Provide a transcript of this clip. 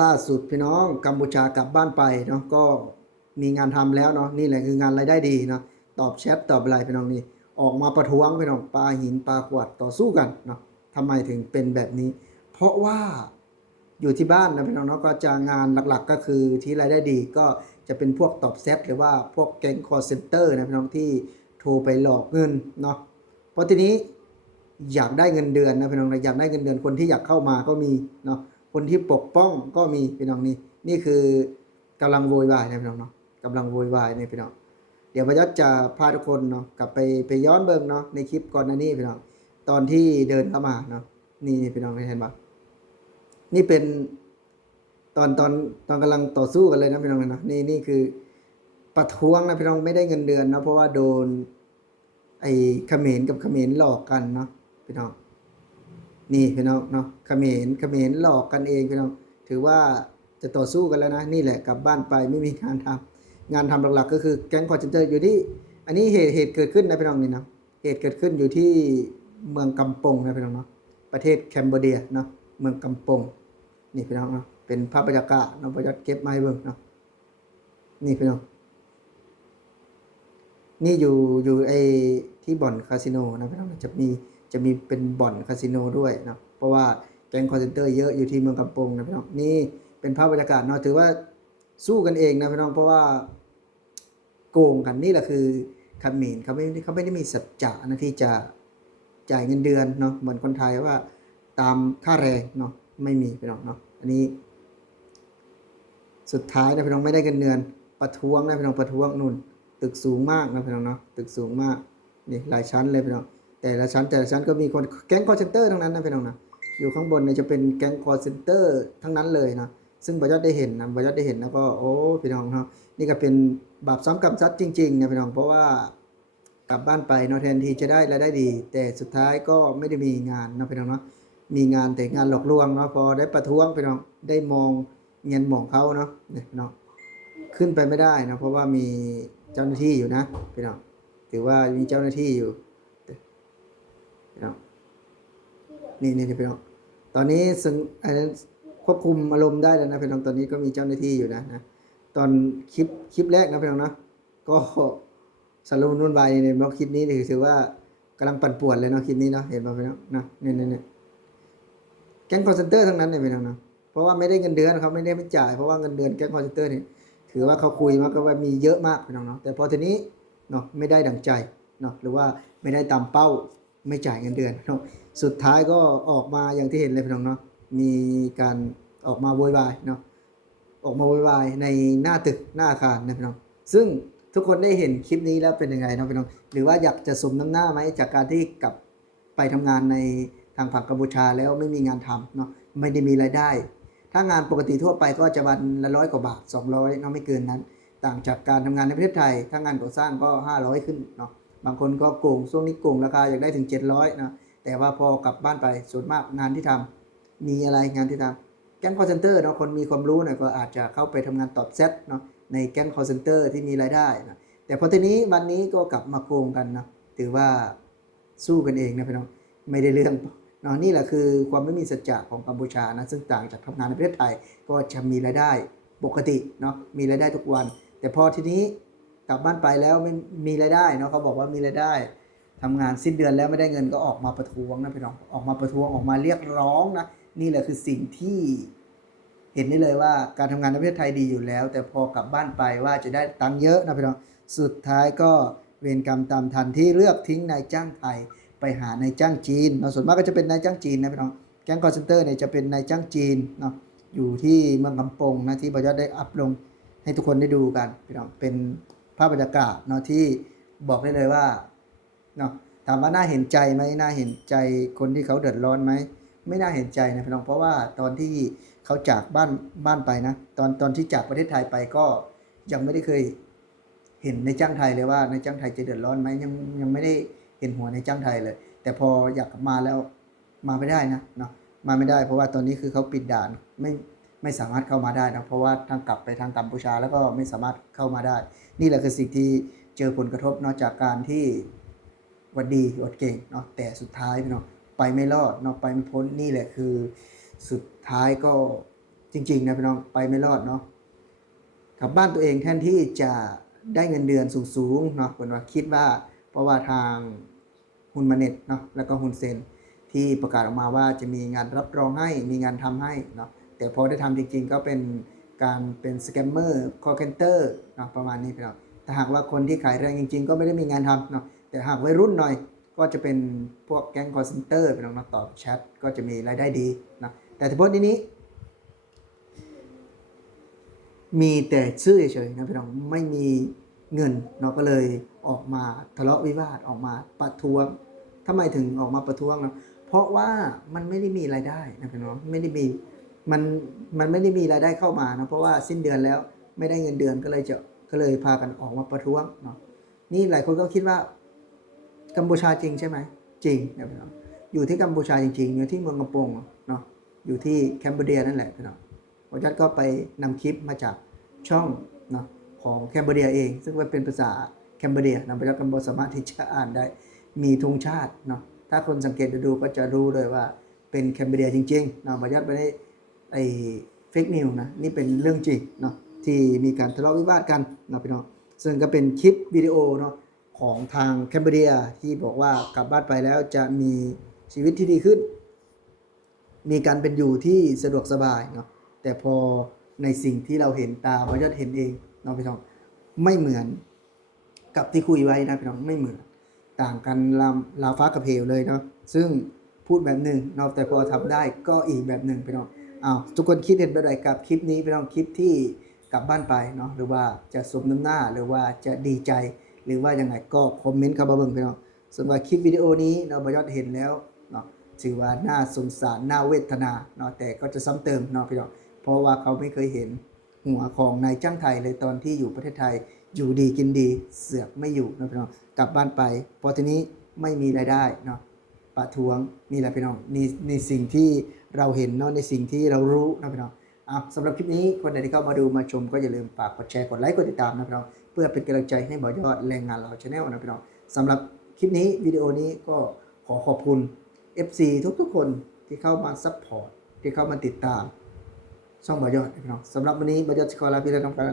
ล่าสุดพี่น้องกัมพูชากลับบ้านไปเนาะก็มีงานทำแล้วเนาะนี่แหละคืองานรายได้ดีเนาะตอบแชทตอบอะไรพี่น้องนี่ออกมาประท้วงพี่น้องปาหินปาขวดต่อสู้กันเนาะทำไมถึงเป็นแบบนี้ เพราะว่าอยู่ที่บ้านนะพี่น้องเนาะก็จะงานหลักๆก็คือที่รายได้ดีก็จะเป็นพวกตอบแชทหรือว่าพวกแก๊งคอร์เซนเตอร์นะพี่น้องที่โทรไปหลอกเงินเนาะเพราะทีนี้อยากได้เงินเดือนนะพี่น้องอยากได้เงินเดือนคนที่อยากเข้ามาก็มีเนาะ คนที่ปกป้องก็มีพี่น้องนี่นี่คือกำลังโวยวายนะพี่น้องเนาะกำลังโวยวายเนี่ยพี่น้องเดี๋ยวพยศจะพาทุกคนเนาะกลับไปไปย้อนเบิ่งเนาะในคลิปก่อนหน้านี้พี่น้องตอนที่เดินเข้ามาเนาะนี่พี่น้องเห็นปะนี่เป็นตอนตอนตอนกำลังต่อสู้กันเลยนะพี่น้องนะนี่นี่คือประท้วงนะพี่น้องไม่ได้เงินเดือนนะเพราะว่าโดน ไอ้เขมรกับเขมรหลอกกันเนาะพี่น้อง นี่พี่น้องเนาะเขมรเขมรหลอกกันเองพี่น้องถือว่าจะต่อสู้กันแล้วนะ นี่แหละกลับบ้านไปไม่มีงานทำงานทำหลักๆ ก็คือแก๊งคอร์เซนเตอร์อยู่ที่ อันนี้เหตุเหตุเกิดขึ้นนะพี่น้องนี่นะเหตุเกิดขึ้นอยู่ที่เมืองกำปงนะพี่น้องเนาะประเทศแคนเบอร์เดียเนาะเมืองกำปงนี่พี่น้องเนาะเป็นภาพบรรยากาศเนาะประยัดเก็บไม้เบิ่งเนาะนี่พี่น้องนี่อยู่อยู่ไอที่บ่อนคาสิโนนะพี่น้องจะมี จะมีเป็นบ่อนคาสิโนด้วยนะเพราะว่าแก๊งคอร์เซนเตอร์เยอะอยู่ที่เมืองกำปงนะพี่น้องนี่เป็นภาพบรรยากาศเนาะถือว่าสู้กันเองนะพี่น้องเพราะว่าโกงกันนี่แหละคือเขมรเขาไม่เขาไม่ได้มีสัจจะนะที่จะจ่ายเงินเดือนเนาะเหมือนคนไทยว่าตามค่าแรงเนาะไม่มีพี่น้องเนาะอันนี้ สุดท้ายนะพี่น้องไม่ได้เงินเดือนประท้วงนะพี่น้องประท้วงนู่น ตึกสูงมากนะพี่น้องเนาะตึกสูงมากนี่หลายชั้นเลยพี่น้อง แต่ละชั้นแต่ละชั้นก็มีคนแก๊งคอร์เซนเตอร์ทั้งนั้นนะพี่น้องนะอยู่ข้างบนเนี่ยจะเป็นแก๊งคอร์เซนเตอร์ทั้งนั้นเลยนะซึ่งบรยอดได้เห็นนะบรยอดได้เห็นแล้วก็โอ้พี่น้องเนาะนี่ก็เป็นบาปซ้ำกรรมซัดจริงๆนะพี่น้องเพราะว่ากลับบ้านไปเนาะแทนที่จะได้รายได้ดี แต่สุดท้ายก็ไม่ได้มีงานนะพี่น้องเนาะมีงานแต่งานหลอกลวงเนาะพอได้ประท้วงพี่น้องได้มองเงินมองเขาเนาะเนี่ยพี่น้องขึ้นไปไม่ได้นะเพราะว่ามีเจ้าหน้าที่อยู่นะพี่น้องถือว่ามีเจ้าหน้าที่อยู่ พี่น้องนี่นี่พี่น้องตอนนี้ซึ่งอันนั้นควบคุมอารมณ์ได้แล้วนะพี่น้องตอนนี้ก็มีเจ้าหน้าที่อยู่นะนะตอนคลิปคลิปแรกนะพี่น้องนะก็สรุปนุ่นวายในบล็อกคลิปนี้ถือว่ากำลังปั่นป่วนเลยเนาะคลิปนี้เนาะเห็นป่ะพี่น้องนะเนี่ยเนี่ยเนี่ยแก๊งคอร์เซนเตอร์ทั้งนั้นเนี่ยพี่น้องนะเพราะว่าไม่ได้เงินเดือนเขาไม่ได้ไม่จ่ายเพราะว่าเงินเดือนแก๊งคอร์เซนเตอร์เนี่ยถือว่าเขาคุยมาก็ว่ามีเยอะมากพี่น้องเนาะแต่พอทีนี้เนาะไม่ได้ดังใจเนาะหรือว่าไม่ได้ตามเป้า ไม่จ่ายเงินเดือนเนาะสุดท้ายก็ออกมาอย่างที่เห็นเลยพี่น้องเนาะมีการออกมาโวยวายเนาะออกมาโวยวายในหน้าตึกหน้าอาคารนะพี่น้องซึ่งทุกคนได้เห็นคลิปนี้แล้วเป็นยังไงเนาะพี่น้องหรือว่าอยากจะสมน้ำหน้าไหมจากการที่กลับไปทำงานในทางฝั่งกัมพูชาแล้วไม่มีงานทำเนาะไม่ได้มีรายได้ ถ้างานปกติทั่วไปก็จะวันละร้อยกว่าบาท 200เนาะไม่เกินนั้น ต่างจากการทำงานในประเทศไทยถ้างานก่อสร้างก็ 500 ขึ้นเนาะ บางคนก็โกงช่วงนี้โกงราคาอยากได้ถึง 700นะแต่ว่าพอกลับบ้านไปส่วนมากงานที่ทำมีอะไรงานที่ทำแก๊งคอร์เซนเตอร์เนาะคนมีความรู้หน่ยก็อาจจะเข้าไปทำงานตอบเซตเนาะในแก๊งคอร์เซนเตอร์ที่มีรายได้นะแต่พอทีนี้วันนี้ก็กลับมาโกงกันนะถือว่าสู้กันเองนะพี่น้องไม่ได้เรื่องเนาะนี่แหละคือความไม่มีสัจจะของกัมพูชานะซึ่งต่างจากทำงานในประเทศไทยก็จะมีรายได้ปกติเนาะมีรายได้ทุกวัน แต่พอทีนี้ กลับบ้านไปแล้วไม่มีรายได้เนาะเขาบอกว่ามีรายได้ทำงานสิ้นเดือนแล้วไม่ได้เงินก็ออกมาประท้วงนะพี่น้องออกมาประท้วงออกมาเรียกร้องนะนี่แหละคือสิ่งที่เห็นได้เลยว่าการทำงานในประเทศไทยดีอยู่แล้ว แต่พอกลับบ้านไปว่าจะได้ตังค์เยอะนะพี่น้องสุดท้ายก็เวรกรรมตามทันที่เลือกทิ้งนายจ้างไทยไปหานายจ้างจีนเนาะส่วนมากก็จะเป็นนายจ้างจีนนะพี่น้องแก๊งคอร์เซนเตอร์เนี่ยจะเป็นนายจ้างจีนเนาะอยู่ที่เมืองกำปงนะที่บอยอดได้อัพลงให้ทุกคนได้ดูกันพี่น้องเป็น ภาพบรรยากาศเนาะที่บอกได้เลยว่าเนาะถามว่าน่าเห็นใจไหมน่าเห็นใจคนที่เขาเดือดร้อนไหมไม่น่าเห็นใจนะพี่น้องเพราะว่าตอนที่เขาจากบ้านบ้านไปนะ ตอนตอนที่จากประเทศไทยไปก็ยังไม่ได้เคยเห็นในจ้างไทยเลยว่าในจ้างไทยจะเดือดร้อนไหมยังยังไม่ได้เห็นหัวในจ้างไทยเลย แต่พออยากมาแล้วมาไม่ได้นะเนาะมาไม่ได้ เพราะว่าตอนนี้คือเขาปิดด่านไม่ ไม่สามารถเข้ามาได้นะเพราะว่าทางกลับไปทางกัมพูชาแล้วก็ไม่สามารถเข้ามาได้ นี่แหละคือสิ่งที่เจอผลกระทบนอกจากการที่วัดดีวัดเก่งเนาะแต่สุดท้ายเนาะไปไม่รอดเนาะไปไม่พ้นนี่แหละคือ สุดท้ายก็จริงๆนะพี่น้องไปไม่รอดเนาะกลับบ้านตัวเองแทนที่จะได้เงินเดือนสูงๆเนาะคนว่าคิดว่า เพราะว่าทางฮุนมาเน็ตเนาะแล้วก็ฮุนเซนที่ประกาศออกมาว่าจะมีงานรับรองให้มีงานทำให้เนาะ แต่พอได้ทำจริงๆ ก็เป็นการเป็นสแกมเมอร์คอร์เคนเตอร์เนาะประมาณนี้พี่น้องแต่หากว่าคนที่ขายแรงจริง ๆ ก็ไม่ได้มีงานทำเนาะแต่หากวัยรุ่นหน่อยก็จะเป็นพวกแก๊งคอร์เซนเตอร์พี่น้องนาะตอบแชทก็จะมีรายได้ดีนะแต่เฉพาะที่นี้ มีแต่ชื่อเฉยๆนะพี่น้องไม่มีเงินเนาะก็เลยออกมาทะเลาะวิวาทออกมาประท้วงทำไมถึงออกมาประท้วงนะเพราะว่ามันไม่ได้มีรายได้นะพี่น้องไม่ได้มี มันมันไม่ได้มีรายได้เข้ามานะเพราะว่าสิ้นเดือนแล้วไม่ได้เงินเดือนก็เลยจะก็เลยพากันออกมาประท้วงเนาะนี่หลายคนก็คิดว่ากัมพูชาจริงใช่ไหมจริงนะพี่น้องอยู่ที่กัมพูชาจริงๆอยู่ที่เมืองกำปงเนาะอยู่ที่แคนเบเดียนั่นแหละพี่น้องพอจัดก็ไปนำคลิปมาจากช่องเนาะของแคนเบเดียเอง ซึ่งเป็นภาษาแคนเบเดียนะพอจัดก็บ่สามารถที่จะอ่านได้มีธงชาติเนาะถ้าคนสังเกตดูก็จะรู้เลยว่าเป็นแคนเบเดียจริงๆเนาะพอจัดไม่ได้ ไอ้เฟกนิวนะนี่เป็นเรื่องจริงเนาะที่มีการทะเลาะวิวาทกันเนาะพี่น้องซึ่งก็เป็นคลิปวิดีโอเนาะของทางแคนเบเดียที่บอกว่ากลับบ้านไปแล้วจะมีชีวิตที่ดีขึ้น มีการเป็นอยู่ที่สะดวกสบายเนาะแต่พอในสิ่งที่เราเห็นตาพยอดเห็นเองเนาะพี่น้องไม่เหมือนกับที่คุยไว้นะพี่น้องไม่เหมือนต่างกันลำลาฟ้ากับเหวเลยเนาะซึ่งพูดแบบหนึ่งเนาะแต่พอทำได้ก็อีกแบบหนึ่งพี่น้อง อ้าวทุกคนคิดเห็นแบบใดกับคลิปนี้พี่น้องคลิปที่กลับบ้านไปเนาะหรือว่าจะสมน้ำหน้าหรือว่าจะดีใจ หรือว่ายังไงก็คอมเมนต์เข้ามาเบิ่งพี่น้องส่วนว่าคลิปวิดีโอนี้เราบยอดเห็นแล้วเนาะถือว่าน่าสงสารน่าเวทนาเนาะแต่ก็จะซ้ำเติมเนาะพี่น้องเพราะว่าเขาไม่เคยเห็นหัวของนายจ้างไทยเลยตอนที่อยู่ประเทศไทยอยู่ดีกินดีเสือกไม่อยู่นะพี่น้องกลับบ้านไปพอทีนี้ไม่มีรายได้เนาะ ประท้วงนี่แหละพี่น้องนี่ในสิ่งที่เราเห็นเนาะในสิ่งที่เรารู้นะพี่น้องอะสำหรับคลิปนี้คนไหนที่เข้ามาดูมาชมก็อย่าลืมฝากกดแชร์กดไลค์กดติดตามนะพี่น้องเพื่อเป็นกำลังใจให้บอยอดแรงงานเราชาแนลนะพี่น้องสำหรับคลิปนี้วิดีโอนี้ก็ขอขอบคุณ FC ทุกๆคนที่เข้ามาซัพพอร์ตที่เข้ามาติดตามช่องบอยอดนะพี่น้องสำหรับวันนี้บอยอดขอลาพี่น้องกัน